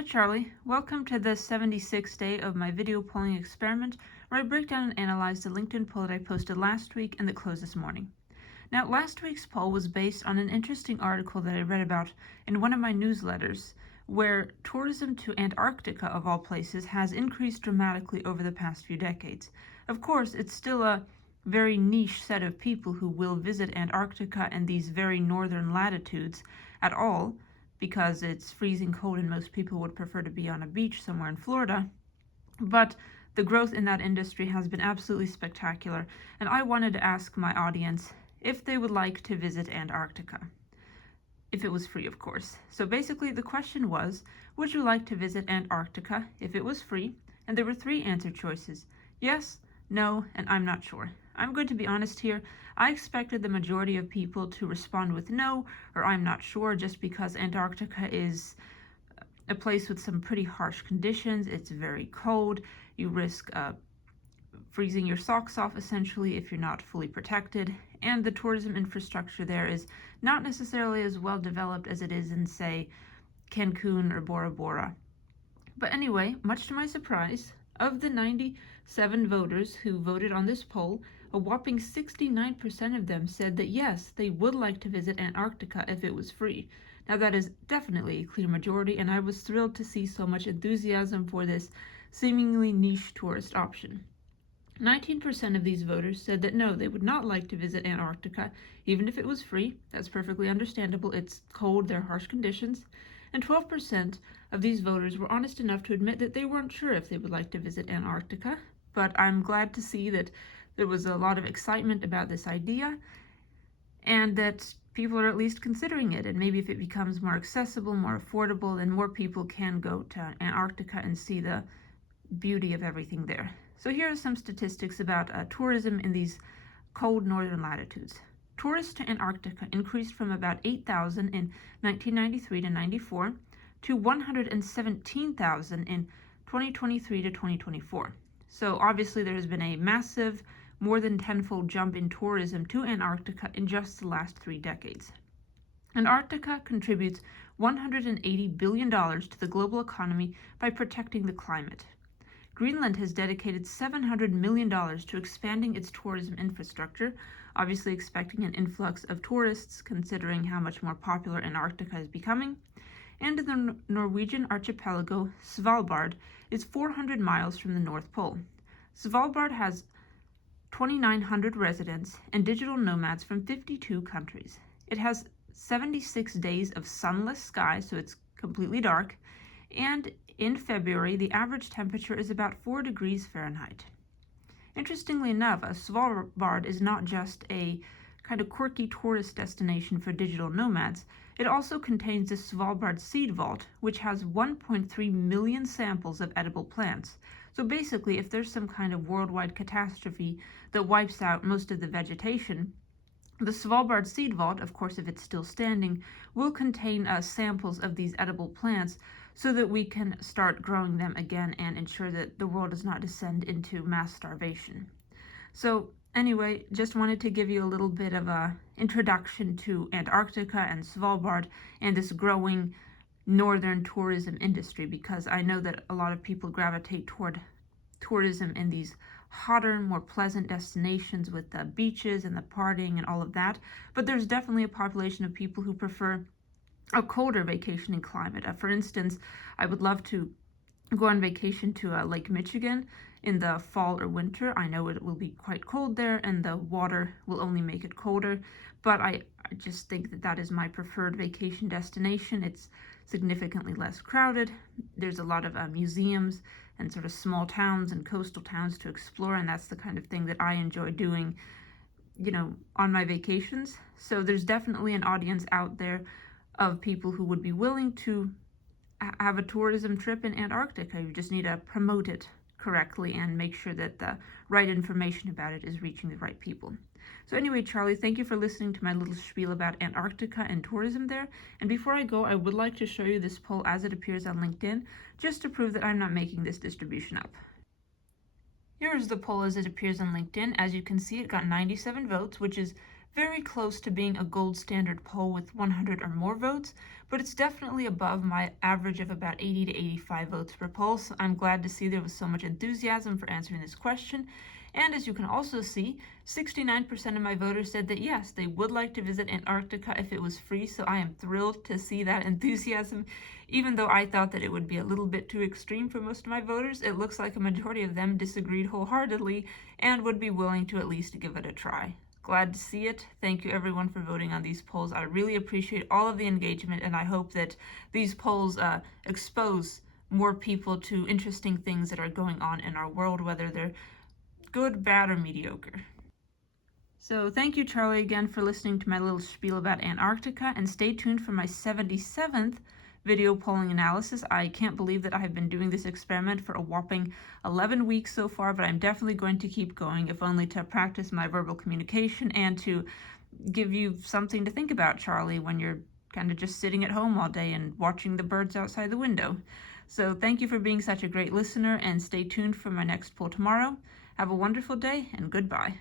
Hi Charlie, welcome to the 76th day of my video polling experiment where I break down and analyze the LinkedIn poll that I posted last week and that closed this morning. Now, last week's poll was based on an interesting article that I read about in one of my newsletters where tourism to Antarctica, of all places, has increased dramatically over the past few decades. Of course, it's still a very niche set of people who will visit Antarctica and these very northern latitudes at all, because it's freezing cold and most people would prefer to be on a beach somewhere in Florida. But the growth in that industry has been absolutely spectacular, and I wanted to ask my audience if they would like to visit Antarctica. If it was free, of course. So basically the question was, would you like to visit Antarctica if it was free? And there were three answer choices: yes, no, and I'm not sure. I'm going to be honest here. I expected the majority of people to respond with no or I'm not sure, just because Antarctica is a place with some pretty harsh conditions. It's very cold. You risk freezing your socks off essentially if you're not fully protected, and the tourism infrastructure there is not necessarily as well developed as it is in, say, Cancun or Bora Bora. But anyway, much to my surprise, of the 97 voters who voted on this poll, a whopping 69% of them said that yes, they would like to visit Antarctica if it was free. Now that is definitely a clear majority, and I was thrilled to see so much enthusiasm for this seemingly niche tourist option. 19% of these voters said that no, they would not like to visit Antarctica, even if it was free. That's perfectly understandable. It's cold, there are harsh conditions. And 12% of these voters were honest enough to admit that they weren't sure if they would like to visit Antarctica. But I'm glad to see that there was a lot of excitement about this idea, and that people are at least considering it. And maybe if it becomes more accessible, more affordable, then more people can go to Antarctica and see the beauty of everything there. So here are some statistics about tourism in these cold northern latitudes. Tourists to Antarctica increased from about 8,000 in 1993 to 94 to 117,000 in 2023 to 2024. So obviously there has been a massive, more than tenfold jump in tourism to Antarctica in just the last 3 decades. Antarctica contributes $180 billion to the global economy by protecting the climate. Greenland has dedicated $700 million to expanding its tourism infrastructure, obviously expecting an influx of tourists considering how much more popular Antarctica is becoming. And the Norwegian archipelago, Svalbard, is 400 miles from the North Pole. Svalbard has 2,900 residents and digital nomads from 52 countries. It has 76 days of sunless sky, so it's completely dark, and in February, the average temperature is about 4 degrees Fahrenheit. Interestingly enough, Svalbard is not just a kind of quirky tourist destination for digital nomads. It also contains the Svalbard Seed Vault, which has 1.3 million samples of edible plants. So basically, if there's some kind of worldwide catastrophe that wipes out most of the vegetation, the Svalbard Seed Vault, of course if it's still standing, will contain samples of these edible plants so that we can start growing them again and ensure that the world does not descend into mass starvation. So anyway, just wanted to give you a little bit of a introduction to Antarctica and Svalbard and this growing northern tourism industry, because I know that a lot of people gravitate toward tourism in these hotter, more pleasant destinations with the beaches and the partying and all of that. But there's definitely a population of people who prefer a colder vacationing climate. For instance, I would love to go on vacation to Lake Michigan in the fall or winter. I know it will be quite cold there and the water will only make it colder, but I just think that that is my preferred vacation destination. It's significantly less crowded. There's a lot of museums and sort of small towns and coastal towns to explore, and that's the kind of thing that I enjoy doing, on my vacations. So there's definitely an audience out there of people who would be willing to have a tourism trip in Antarctica. You just need to promote it correctly and make sure that the right information about it is reaching the right people. So anyway, Charlie, thank you for listening to my little spiel about Antarctica and tourism there. And before I go, I would like to show you this poll as it appears on LinkedIn, just to prove that I'm not making this distribution up. Here is the poll as it appears on LinkedIn. As you can see, it got 97 votes, which is very close to being a gold standard poll with 100 or more votes, but it's definitely above my average of about 80 to 85 votes per poll, so I'm glad to see there was so much enthusiasm for answering this question. And as you can also see, 69% of my voters said that yes, they would like to visit Antarctica if it was free, so I am thrilled to see that enthusiasm. Even though I thought that it would be a little bit too extreme for most of my voters, it looks like a majority of them disagreed wholeheartedly and would be willing to at least give it a try. Glad to see it. Thank you everyone for voting on these polls. I really appreciate all of the engagement, and I hope that these polls expose more people to interesting things that are going on in our world, whether they're good, bad, or mediocre. So thank you, Charlie, again for listening to my little spiel about Antarctica, and stay tuned for my 77th video polling analysis. I can't believe that I have been doing this experiment for a whopping 11 weeks so far, but I'm definitely going to keep going, if only to practice my verbal communication and to give you something to think about, Charlie, when you're kind of just sitting at home all day and watching the birds outside the window. So thank you for being such a great listener, and stay tuned for my next poll tomorrow. Have a wonderful day, and goodbye.